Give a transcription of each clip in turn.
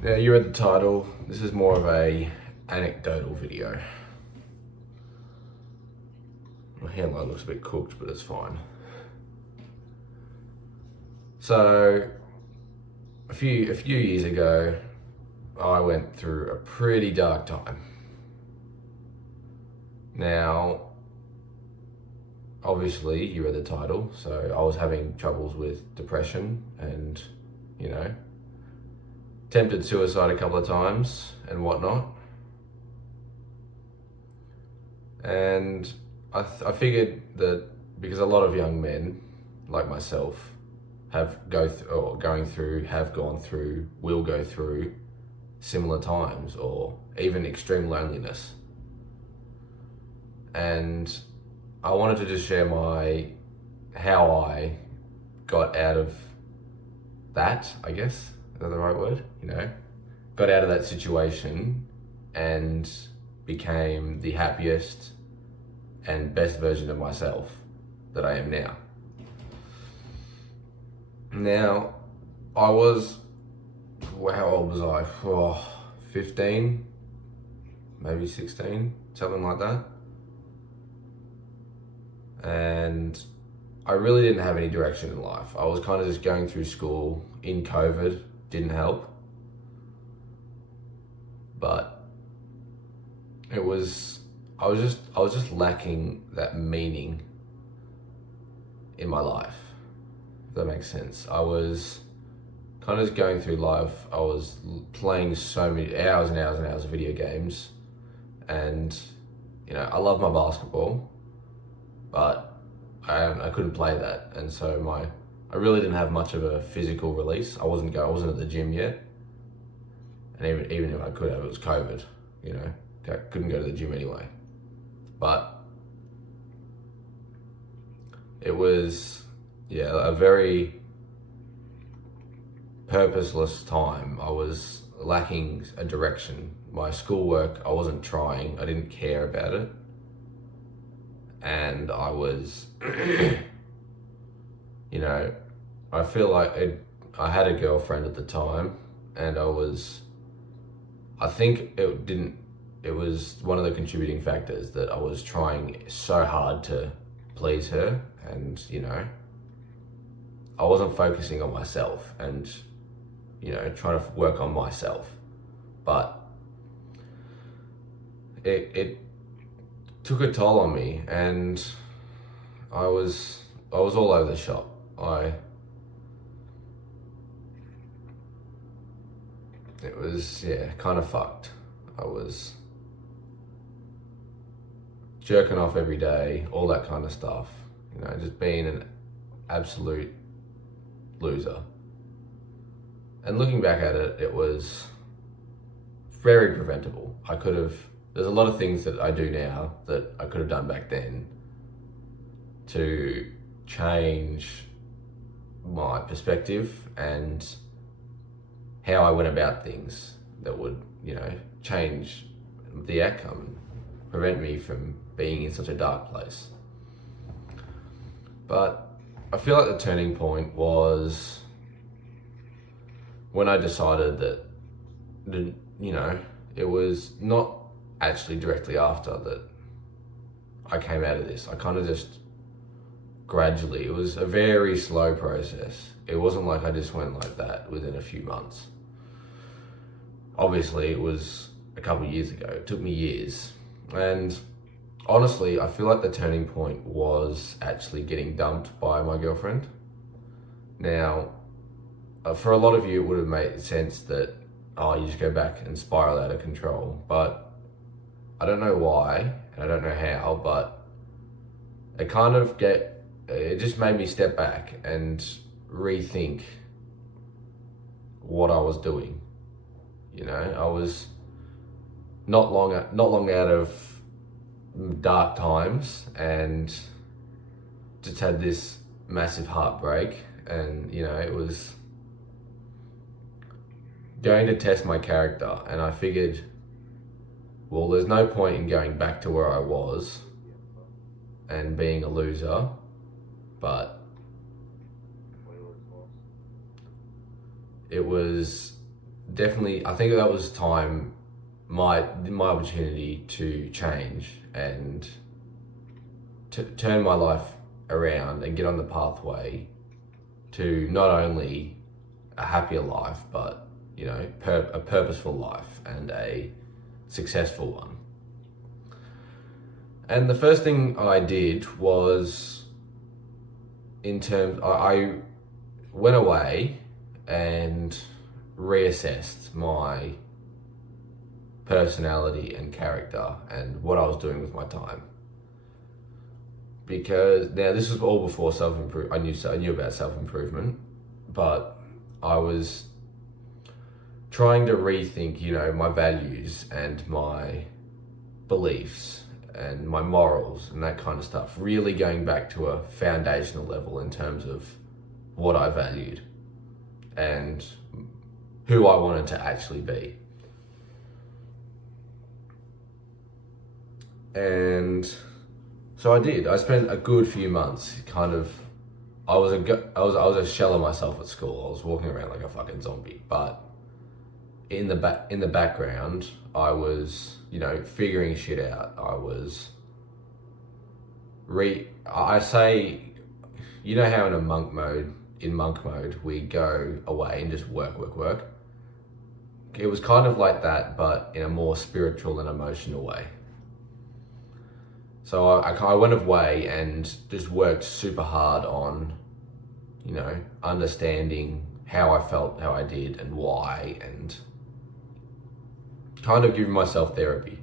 Now you read the title. This is more of a anecdotal video. My hairline looks a bit cooked, but it's fine. So a few years ago, I went through a pretty dark time. Now, obviously, you read the title, so I was having troubles with depression and, attempted suicide a couple of times and whatnot. And I figured that because a lot of young men, like myself, have gone through, will go through similar times or even extreme loneliness. And I wanted to just share how I got out of that, I guess. Is that the right word? Got out of that situation and became the happiest and best version of myself that I am now. Now, how old was I? 15, maybe 16, something like that. And I really didn't have any direction in life. I was kind of just going through school in COVID, didn't help. But I was just lacking that meaning in my life, if that makes sense. I was kind of just going through life. I was playing so many hours and hours and hours of video games, and I love my basketball, but I couldn't play that, and so I really didn't have much of a physical release. I wasn't at the gym yet, and even if I could have, it was COVID. I couldn't go to the gym anyway. But it was a very purposeless time. I was lacking a direction. My schoolwork, I wasn't trying. I didn't care about it. And I was, I feel like I had a girlfriend at the time, and I think it was one of the contributing factors that I was trying so hard to please her, and, I wasn't focusing on myself and, trying to work on myself. But it took a toll on me, and I was all over the shop. It was kind of fucked. I was jerking off every day, all that kind of stuff. Just being an absolute loser. And looking back at it, it was very preventable. There's a lot of things that I do now that I could have done back then to change my perspective and how I went about things that would, change the outcome and prevent me from being in such a dark place. But I feel like the turning point was when I decided that, it was not actually directly after that I came out of this. I kind of just gradually, it was a very slow process. It wasn't like I just went like that within a few months. Obviously, it was a couple of years ago. It took me years. And honestly, I feel like the turning point was actually getting dumped by my girlfriend. Now, for a lot of you, it would have made sense that, you just go back and spiral out of control. But I don't know why, and I don't know how, but it just made me step back and rethink what I was doing. I was not long out of dark times, and just had this massive heartbreak, and it was going to test my character, and I figured, well, there's no point in going back to where I was and being a loser, but it was definitely, I think that was time, my opportunity to change and to turn my life around and get on the pathway to not only a happier life, but a purposeful life and a successful one. And the first thing I did was, I went away and reassessed my personality and character and what I was doing with my time. Because now this was all before self-improvement. I knew about self-improvement, but I was trying to rethink, my values and my beliefs and my morals and that kind of stuff. Really going back to a foundational level in terms of what I valued and who I wanted to actually be. And so I did. I spent a good few months I was a shell of myself at school. I was walking around like a fucking zombie. But in the background, I was, figuring shit out. I was I say, how in monk mode, we go away and just work. It was kind of like that, but in a more spiritual and emotional way. So I went away and just worked super hard on, understanding how I felt, how I did, and why, and kind of giving myself therapy.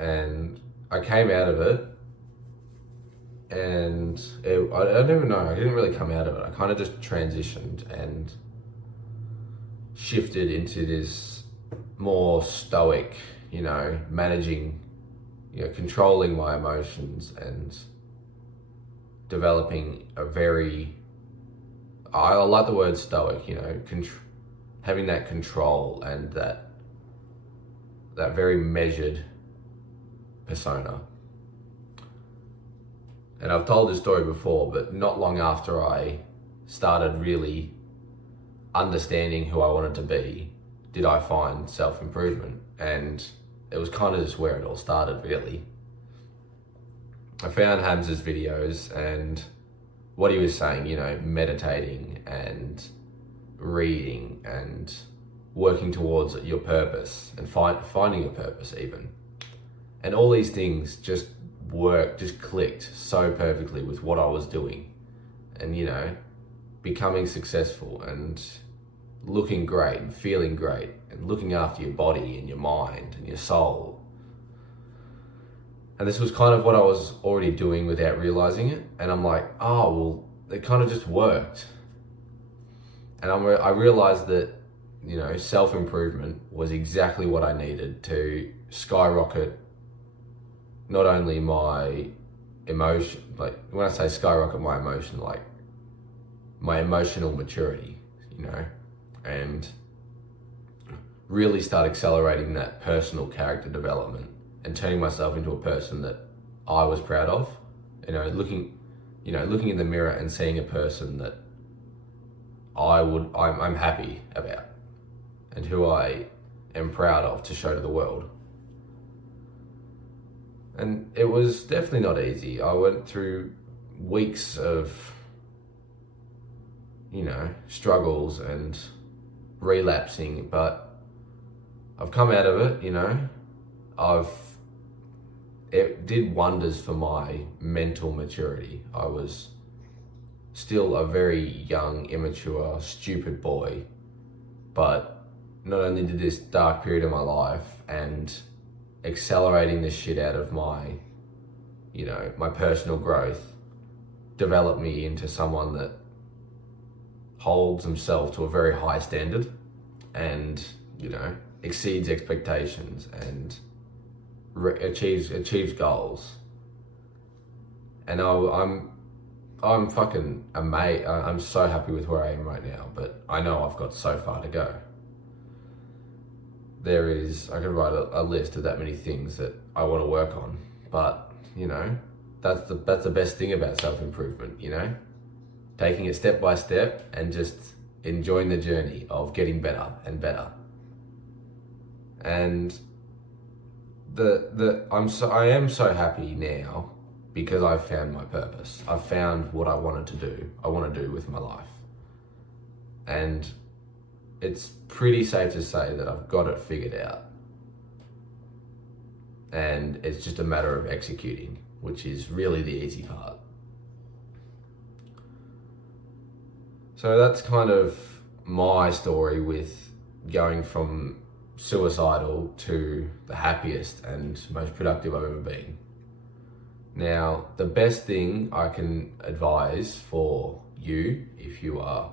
And I came out of it, and I don't even know, I didn't really come out of it. I kind of just transitioned and shifted into this more stoic, managing, controlling my emotions and developing I like the word stoic, having that control and that very measured persona. And I've told this story before, but not long after I started really understanding who I wanted to be, did I find self-improvement. And it was kind of just where it all started, really. I found Hamza's videos and what he was saying, meditating and reading and working towards your purpose and finding your purpose even. And all these things just clicked so perfectly with what I was doing. And, becoming successful and looking great and feeling great and looking after your body and your mind and your soul. And this was kind of what I was already doing without realizing it. And I'm like, oh, well, it kind of just worked. And I realized that, self-improvement was exactly what I needed to skyrocket not only my emotion, like when I say skyrocket my emotion, like my emotional maturity, and really start accelerating that personal character development and turning myself into a person that I was proud of. Looking in the mirror and seeing a person that I'm happy about and who I am proud of to show to the world. And it was definitely not easy. I went through weeks of, struggles and relapsing, but I've come out of it, it did wonders for my mental maturity. I was still a very young, immature, stupid boy, but not only did this dark period of my life and accelerating the shit out of my, my personal growth develop me into someone that holds himself to a very high standard and, exceeds expectations and achieves goals. And I'm fucking amazed. I'm so happy with where I am right now, but I know I've got so far to go. I could write a list of that many things that I want to work on, but that's the best thing about self-improvement, taking it step by step and just enjoying the journey of getting better and better. And I am so happy now because I've found my purpose. I've found what I want to do with my life. And it's pretty safe to say that I've got it figured out. And it's just a matter of executing, which is really the easy part. So that's kind of my story with going from suicidal to the happiest and most productive I've ever been. Now, the best thing I can advise for you, if you are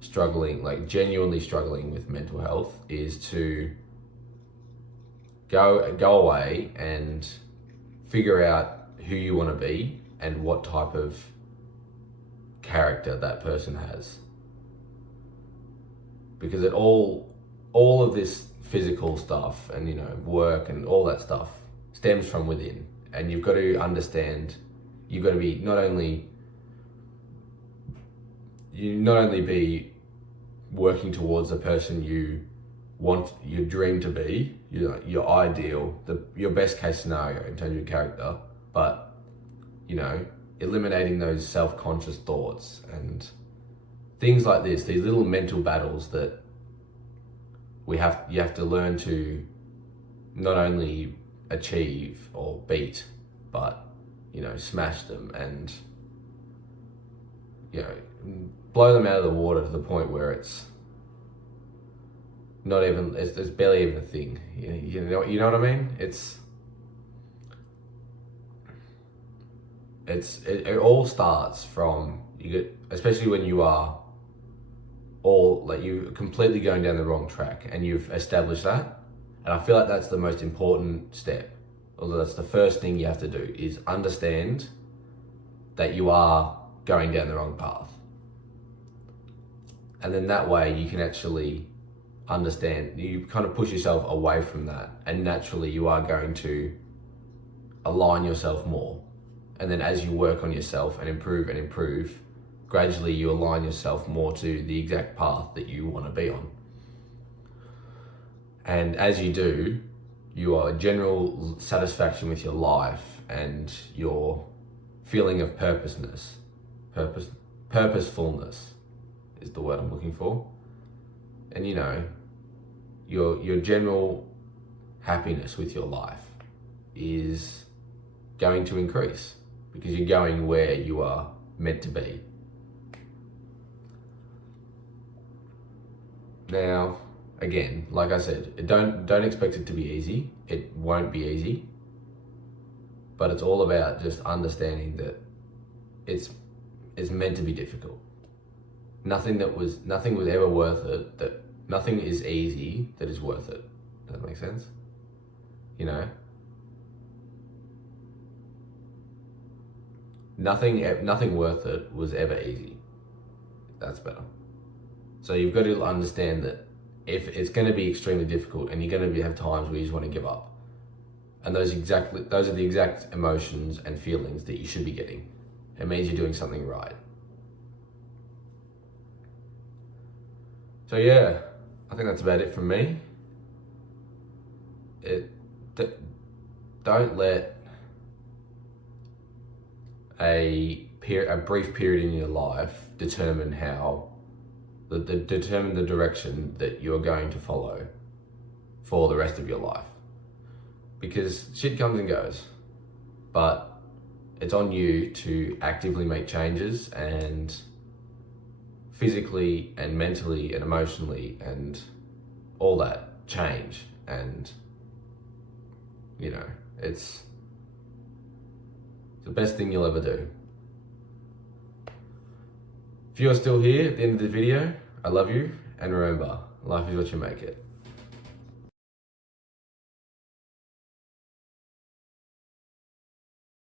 struggling, like genuinely struggling with mental health, is to go away and figure out who you want to be and what type of character that person has. Because all of this physical stuff and, work and all that stuff stems from within. And you've got to understand, you've got to be not only be working towards the person you want, your dream to be, your ideal, your best case scenario in terms of your character, but eliminating those self-conscious thoughts and things like this, these little mental battles that you have to learn to not only achieve or beat, but smash them and blow them out of the water to the point where it's not even, it's barely even a thing. You know what I mean? It all starts from, especially when you are you're completely going down the wrong track and you've established that. And I feel like that's the most important step. Although that's the first thing you have to do, is understand that you are going down the wrong path. And then that way you can actually understand, you kind of push yourself away from that, and naturally you are going to align yourself more. And then as you work on yourself and improve, gradually you align yourself more to the exact path that you want to be on. And as you do, your general satisfaction with your life and your feeling of purposefulness is the word I'm looking for. And your general happiness with your life is going to increase because you're going where you are meant to be. Now, again, like I said, don't expect it to be easy. It won't be easy. But it's all about just understanding that it's meant to be difficult. Nothing was ever worth it, that nothing is easy that is worth it. Does that make sense? Nothing worth it was ever easy. That's better. So you've got to understand that if it's going to be extremely difficult and you're going to have times where you just want to give up. And those are the exact emotions and feelings that you should be getting. It means you're doing something right. So yeah, I think that's about it from me. Don't let a brief period in your life determine the direction that you're going to follow for the rest of your life. Because shit comes and goes, but it's on you to actively make changes and physically and mentally and emotionally and all that change. And it's the best thing you'll ever do. If you're still here at the end of the video, I love you, and remember, life is what you make it.